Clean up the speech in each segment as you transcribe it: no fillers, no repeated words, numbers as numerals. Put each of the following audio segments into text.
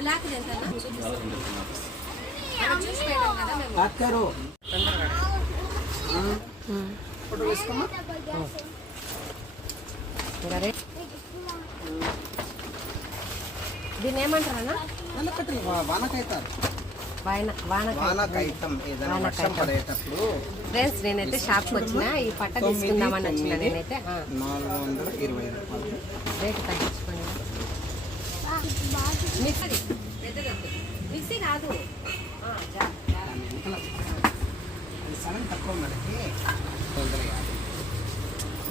Black ఎంత photo వేసుకోమా. దీన్ని ఏమంటారన్నా? Friends నేనైతే షాప్కి వచ్చిన ఈ పట్ట తీసుకుందామని వచ్చిన. నేనైతే 420 రూపాయలు రేటు తగ్గించుకోండి. మిక్సీ కాదు, సగం తక్కువ మనకి 250.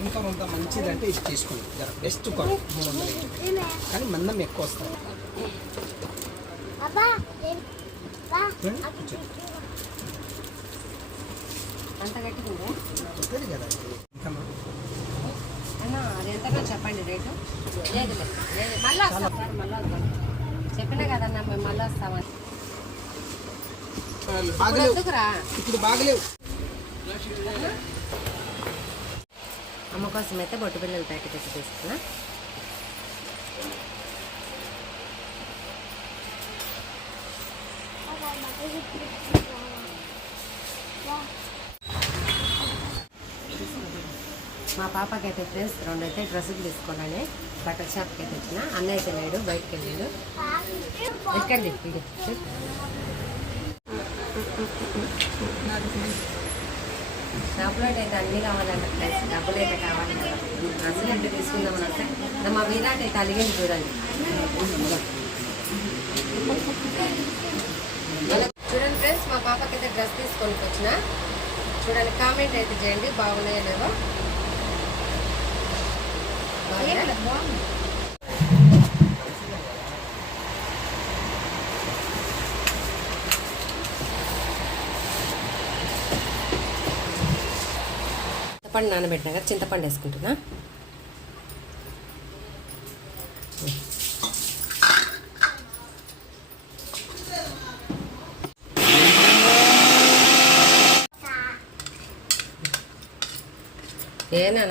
ఇంకా కొంత మంచిదంటే ఇది తీసుకోండి, బెస్ట్ క్వాలిటీ 350, కానీ మందం ఎక్కువ వస్తుంది. అంత గట్టిగా కదా అన్న, అది ఎంతగా చెప్పండి రేటు. లేదు లేదు, మళ్ళీ వస్తాం సార్, మళ్ళీ వస్తాం. చెప్పినా కదన్నా మేము మళ్ళీ వస్తామని. ఇప్పుడు బాగలేవు. అమ్మ కోసం అయితే బొట్టు పిల్లల ప్యాకెట్ అయితే తీసుకున్నా. మా పాపకి అయితే ఫ్రెండ్స్ 2 అయితే డ్రెస్సులు తీసుకోవాలని బట్టల షాప్కి అయితే వచ్చిన. అన్నయ్య అయితే లేడు, బయటకు వెళ్ళాడు. ఎక్కండి ఇది షాప్లో అయితే అన్నీ కావాలంట ఫ్రెండ్స్, డబ్బులు అయితే కావాలి కదా. డ్రెస్సులు అంటే తీసుకుందామని వస్తే మా విరాట్ అయితే అలిగింది చూడండి. చూడండి ఫ్రెండ్స్, మా పాపకి అయితే డ్రెస్ తీసుకొని వచ్చిన. చూడండి, కామెంట్ అయితే చేయండి బాగున్నాయో లేవో. చింతపండు నానబెట్టినా కదా, చింతపండు వేసుకుంటున్నా. ఏనా